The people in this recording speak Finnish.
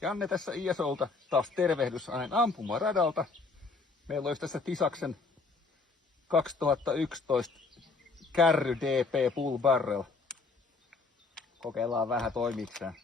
Janne tässä ISOlta, taas tervehdys aina ampumaradalta. Meillä olisi tässä Tisaksen 2011 Kärry DP Bull Barrel. Kokeillaan vähän toimikseen.